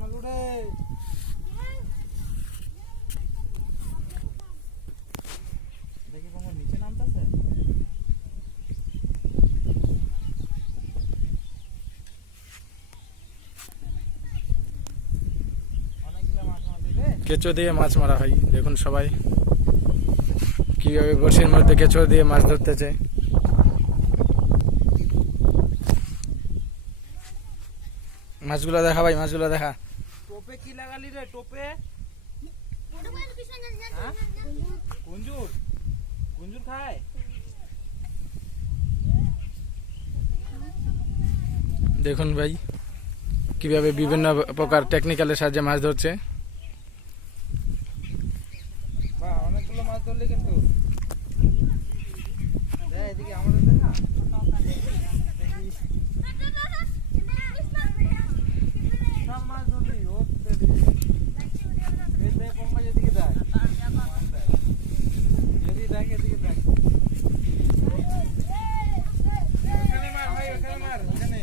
মালু রে দেখি তোমার নিচে নামতেছে অনেকগুলো মাছ মারলি রে। কেঁচো দিয়ে মাছ মারা হয়, দেখুন সবাই কিভাবে বড়শির মধ্যে কেঁচো দিয়ে মাছ ধরতেছে। মাছগুলো দেখা ভাই, মাছগুলো দেখা। টোপে কি লাগালি রে? টোপে গুঞ্জুর গুঞ্জুর খায়। দেখুন ভাই কিভাবে বিভিন্ন প্রকার টেকনিক্যালের সাহায্যে মাছ ধরছে। বাহ, অনেকগুলো মাছ ধরলি কিন্তু। দেখ এদিকে আমাদের দেখা। সব মাছ ধরলি ওতে দিকে। এই দেখ পঙ্কজ এদিকে দেখ। এদিকে দেখ, এদিকে দেখ। ওখানে মার ভাই, ওখানে মার, ওখানে।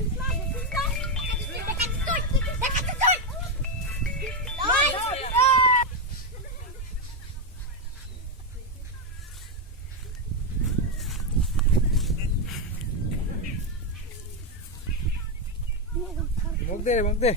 মুখ দে রে, মুখ দে।